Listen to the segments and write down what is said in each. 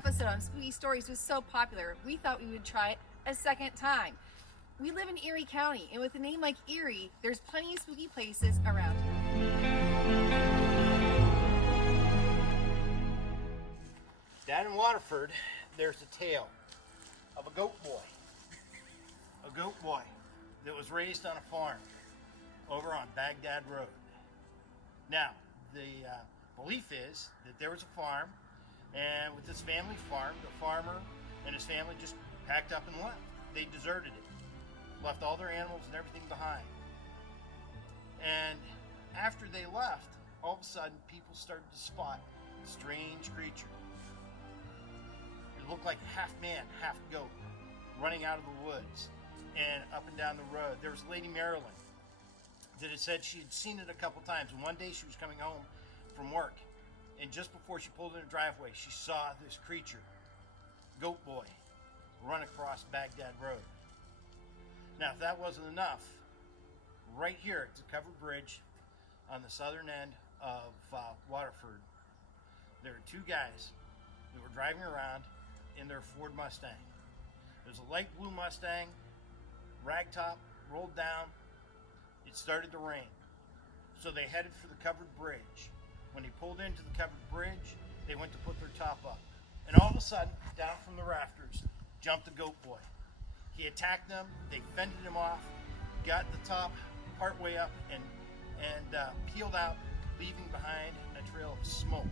episode on Spooky Stories was so popular, we thought we would try it a second time. We live in Erie County, and with a name like Erie, there's plenty of spooky places around here. Down in Waterford, there's a tale of a goat boy. A goat boy that was raised on a farm over on Baghdad Road. Now, the belief is that there was a farm, and with this family farm, the farmer and his family just packed up and left. They deserted it, left all their animals and everything behind. And after they left, all of a sudden people started to spot a strange creature. It looked like half man, half goat, running out of the woods and up and down the road. There was Lady Marilyn that had said she had seen it a couple times, and one day she was coming home from work, and just before she pulled in the driveway, she saw this creature, goat boy, run across Baghdad Road. Now, if that wasn't enough, right here at the covered bridge on the southern end of Waterford, there were two guys that were driving around in their Ford Mustang. It was a light blue Mustang, ragtop, rolled down. It started to rain, so they headed for the covered bridge. When they pulled into the covered bridge, they went to put their top up. And all of a sudden, down from the rafters, jumped the goat boy. He attacked them, they fended him off, got the top partway up, and peeled out, leaving behind a trail of smoke.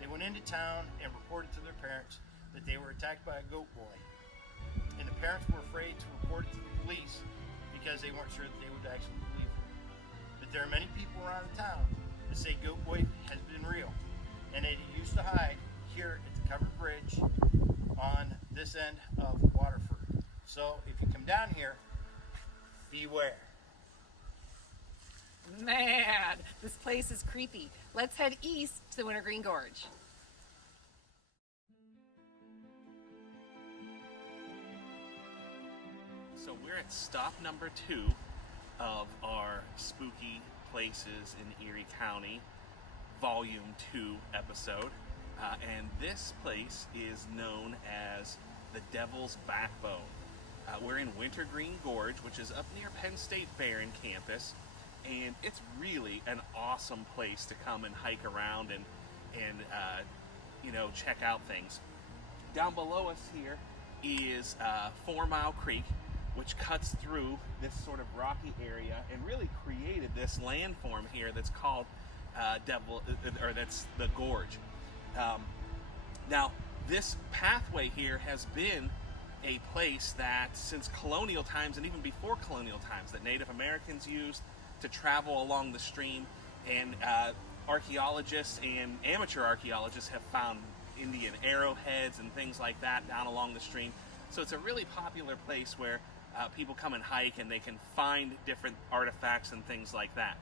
They went into town and reported to their parents that they were attacked by a goat boy. And the parents were afraid to report it to the police because they weren't sure that they would actually believe them. But there are many people around the town that say Goat Boy has been real, and that he used to hide here at the covered bridge on this end of Waterford. So if you come down here, beware. Man, this place is creepy. Let's head east to the Wintergreen Gorge. So we're at stop number 2 of our Spooky Places in Erie County Volume 2 episode. And this place is known as the Devil's Backbone. We're in Wintergreen Gorge, which is up near Penn State Barron campus. And it's really an awesome place to come and hike around and check out things. Down below us here is 4 Mile Creek, which cuts through this sort of rocky area and really created this landform here that's called that's the Gorge. Now, this pathway here has been a place that since colonial times and even before colonial times that Native Americans used to travel along the stream, and archaeologists and amateur archaeologists have found Indian arrowheads and things like that down along the stream. So it's a really popular place where people come and hike and they can find different artifacts and things like that.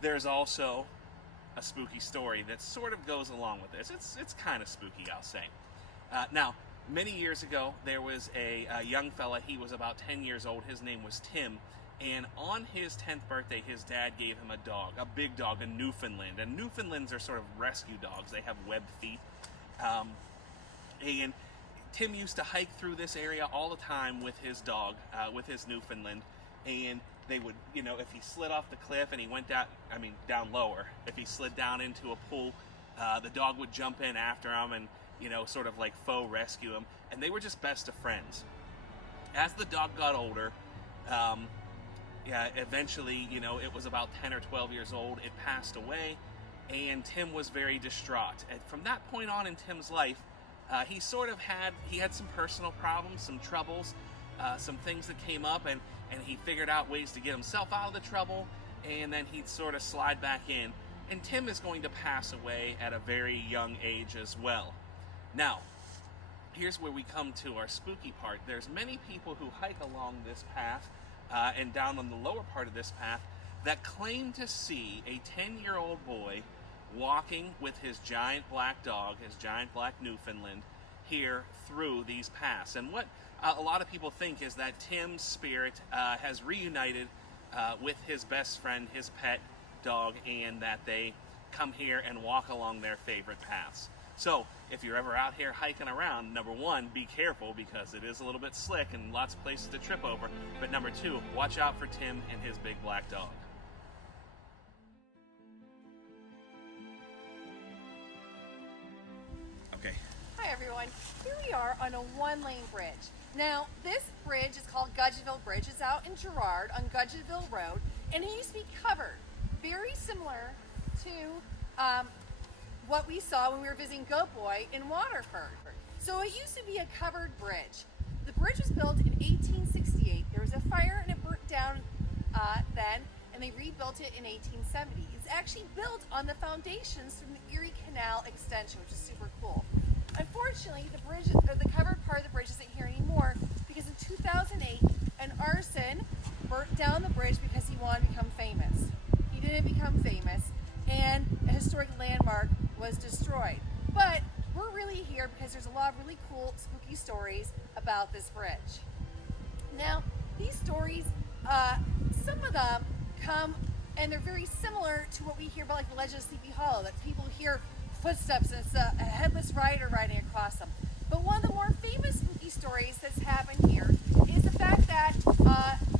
There's also a spooky story that sort of goes along with this. It's kind of spooky, I'll say. Now, many years ago, there was a young fella. He was about 10 years old. His name was Tim. And on his 10th birthday, his dad gave him a dog, a big dog, a Newfoundland. And Newfoundlands are sort of rescue dogs. They have webbed feet. And Tim used to hike through this area all the time with his dog, with his Newfoundland. And they would, if he slid off the cliff and he went down lower, if he slid down into a pool, the dog would jump in after him and, sort of like faux rescue him. And they were just best of friends. As the dog got older, eventually, it was about 10 or 12 years old, it passed away, and Tim was very distraught. And from that point on in Tim's life, he had some personal problems, some troubles, some things that came up, and he figured out ways to get himself out of the trouble, and then he'd sort of slide back in. And Tim is going to pass away at a very young age as well. Now, here's where we come to our spooky part. There's many people who hike along this path, and down on the lower part of this path, that claim to see a 10-year-old boy walking with his giant black dog, his giant black Newfoundland, here through these paths. And what a lot of people think is that Tim's spirit has reunited with his best friend, his pet dog, and that they come here and walk along their favorite paths. So if you're ever out here hiking around, number one, be careful because it is a little bit slick and lots of places to trip over. But number two, watch out for Tim and his big black dog. Okay. Hi everyone, here we are on a one-lane bridge. Now, this bridge is called Gudgeonville Bridge. It's out in Girard on Gudgeonville Road, and it used to be covered, very similar to what we saw when we were visiting Goat Boy in Waterford. So it used to be a covered bridge. The bridge was built in 1868. There was a fire and it burnt down then, and they rebuilt it in 1870. It's actually built on the foundations from the Erie Canal extension, which is super cool. Unfortunately, the bridge, the covered part of the bridge isn't here anymore because in 2008, an arson burnt down the bridge because he wanted to become famous. He didn't become famous, and a historic landmark was destroyed. But we're really here because there's a lot of really cool, spooky stories about this bridge. Now, these stories, some of them come and they're very similar to what we hear about, like the legend of Sleepy Hollow, that people hear footsteps and it's a headless rider riding across them. But one of the more famous spooky stories that's happened here is the fact that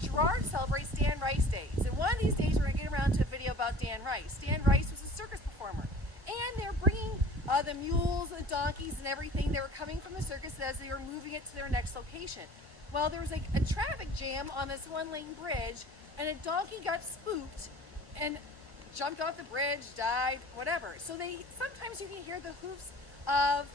Girard celebrates Dan Rice Days. And one of these days we're going to get around to a video about Dan Rice. Dan Rice was a circus performer. And they're bringing the mules, the donkeys, and everything. They were coming from the circus as they were moving it to their next location. Well, there was like a traffic jam on this one-lane bridge, and a donkey got spooked and jumped off the bridge, died, whatever. So sometimes you can hear the hoofs of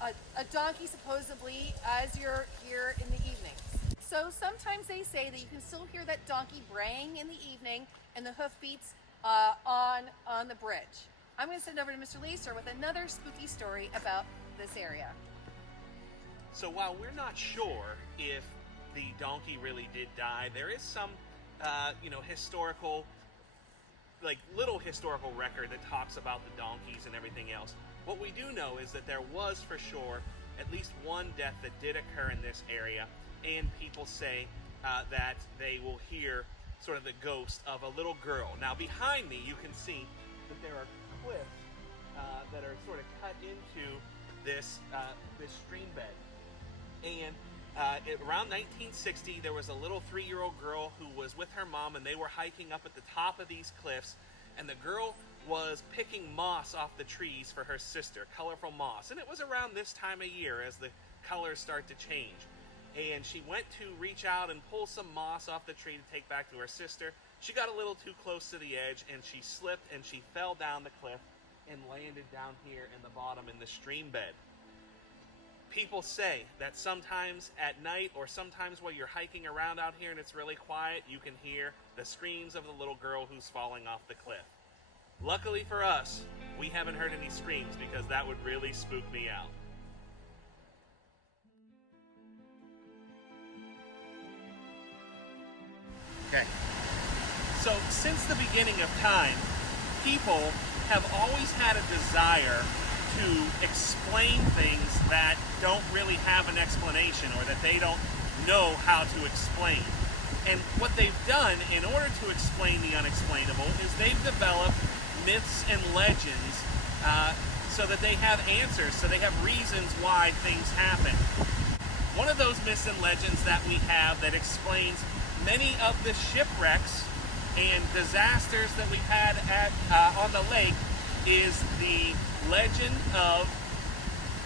a donkey supposedly as you're here in the evening. So sometimes they say that you can still hear that donkey braying in the evening and the hoofbeats on the bridge. I'm going to send over to Mr. Lacer with another spooky story about this area. So while we're not sure if the donkey really did die, there is some, historical, little historical record that talks about the donkeys and everything else. What we do know is that there was for sure at least one death that did occur in this area, and people say that they will hear sort of the ghost of a little girl. Now behind me you can see that there are cliffs that are sort of cut into this stream bed. And around 1960, there was a little 3-year-old girl who was with her mom, and they were hiking up at the top of these cliffs, and the girl was picking moss off the trees for her sister, colorful moss. And it was around this time of year as the colors start to change. And she went to reach out and pull some moss off the tree to take back to her sister. She got a little too close to the edge, and she slipped and she fell down the cliff and landed down here in the bottom in the stream bed. People say that sometimes at night or sometimes while you're hiking around out here and it's really quiet, you can hear the screams of the little girl who's falling off the cliff. Luckily for us, we haven't heard any screams because that would really spook me out. Okay. So since the beginning of time, people have always had a desire to explain things that don't really have an explanation or that they don't know how to explain. And what they've done in order to explain the unexplainable is they've developed myths and legends so that they have answers, so they have reasons why things happen. One of those myths and legends that we have that explains many of the shipwrecks and disasters that we've had on the lake is the legend of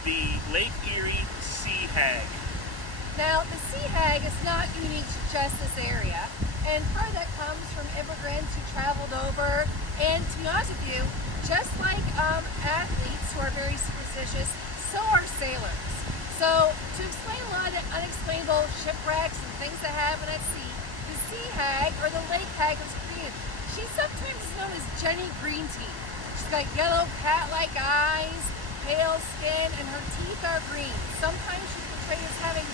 the Lake Erie Sea Hag. Now, the sea hag is not unique to just this area, and part of that comes from immigrants who traveled over, and to be honest with you, just like athletes who are very superstitious, so are sailors. So, to explain a lot of the unexplainable shipwrecks and things that happen at sea, the sea hag, or the lake hag, was created. She sometimes is known as Jenny Greenteeth. She's got yellow cat-like eyes, pale skin, and her teeth are green. Sometimes she's portrayed as having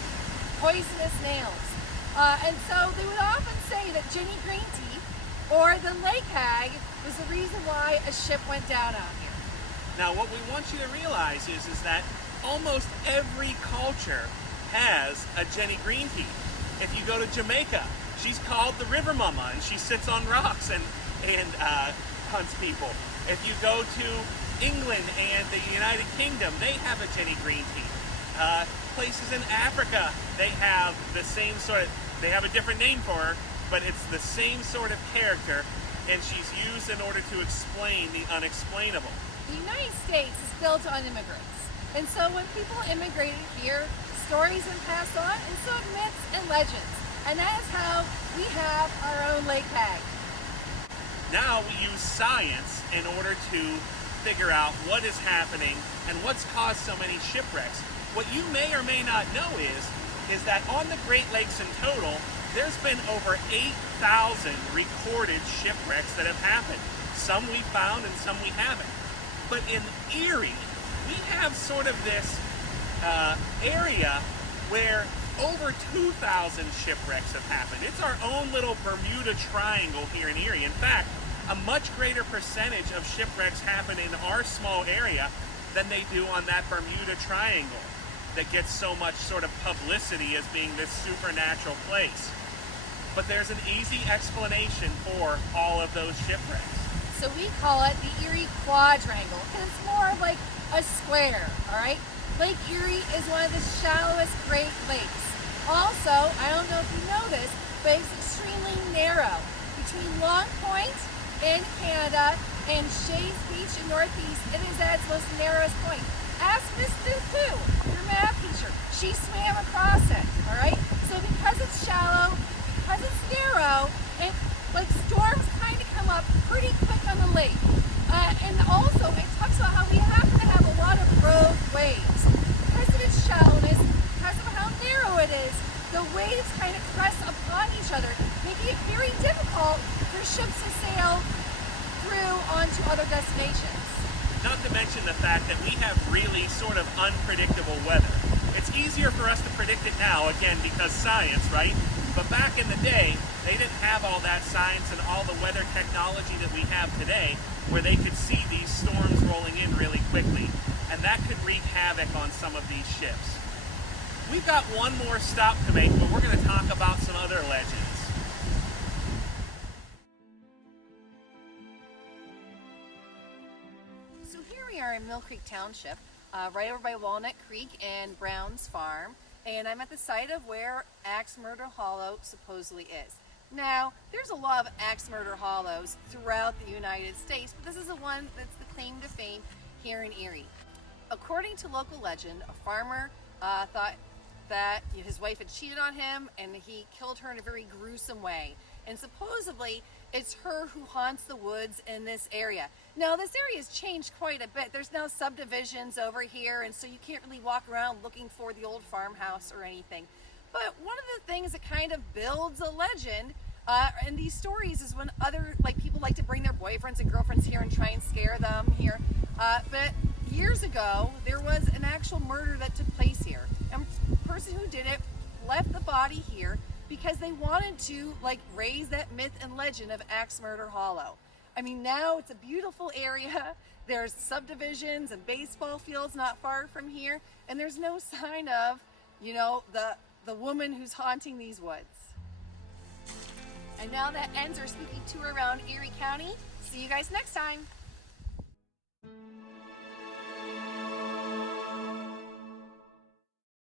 poisonous nails. And so they would often say that Jenny Greenteeth, or the lake hag, was the reason why a ship went down out here. Now what we want you to realize is that almost every culture has a Jenny Greenteeth. If you go to Jamaica, she's called the River Mama, and she sits on rocks and hunts people. If you go to England and the United Kingdom, they have a Jenny Green tea. Places in Africa, they have the same sort of, they have a different name for her, but it's the same sort of character, and she's used in order to explain the unexplainable. The United States is built on immigrants. And so when people immigrated here, stories have been passed on, and so have myths and legends. And that is how we have our own Lake Hag. Now we use science in order to figure out what is happening and what's caused so many shipwrecks. What you may or may not know is that on the Great Lakes in total, there's been over 8,000 recorded shipwrecks that have happened. Some we found and some we haven't. But in Erie, we have sort of this area where over 2,000 shipwrecks have happened. It's our own little Bermuda Triangle here in Erie. In fact, a much greater percentage of shipwrecks happen in our small area than they do on that Bermuda Triangle that gets so much sort of publicity as being this supernatural place. But there's an easy explanation for all of those shipwrecks. So we call it the Erie Quadrangle, because it's more like a square, all right? Lake Erie is one of the shallowest Great Lakes. Also, I don't know if you know this, but it's extremely narrow. Between Long Point in Canada and Shays Beach in Northeast, it is at its most narrowest point. Ask Miss Dupuy, your math teacher. She swam across it, all right? So because it's shallow, because it's narrow, and like storms kind of come up pretty quick on the lake. And also, it talks about how we have to have a lot of roadways. Because of its shallowness, because of how narrow it is, the waves kind of press upon each other, making it very difficult for ships to sail through onto other destinations. Not to mention the fact that we have really sort of unpredictable weather. It's easier for us to predict it now, again, because science, right? But back in the day, they didn't have all that science and all the weather technology that we have today, where they could see these storms rolling in really quickly. And that could wreak havoc on some of these ships. We've got one more stop to make, but we're going to talk about some other legends. So here we are in Mill Creek Township, right over by Walnut Creek and Brown's Farm, and I'm at the site of where Axe Murder Hollow supposedly is. Now, there's a lot of Axe Murder Hollows throughout the United States, but this is the one that's the claim to fame here in Erie. According to local legend, a farmer thought that his wife had cheated on him and he killed her in a very gruesome way. And supposedly, it's her who haunts the woods in this area. Now, this area has changed quite a bit. There's now subdivisions over here, and so you can't really walk around looking for the old farmhouse or anything. But one of the things that kind of builds a legend in these stories is when other people like to bring their boyfriends and girlfriends here and try and scare them here. But years ago, there was an actual murder that took place here. And the person who did it left the body here because they wanted to raise that myth and legend of Axe Murder Hollow. I mean, now it's a beautiful area. There's subdivisions and baseball fields not far from here, and there's no sign of, the woman who's haunting these woods. And now that ends our spooky tour around Erie County. See you guys next time.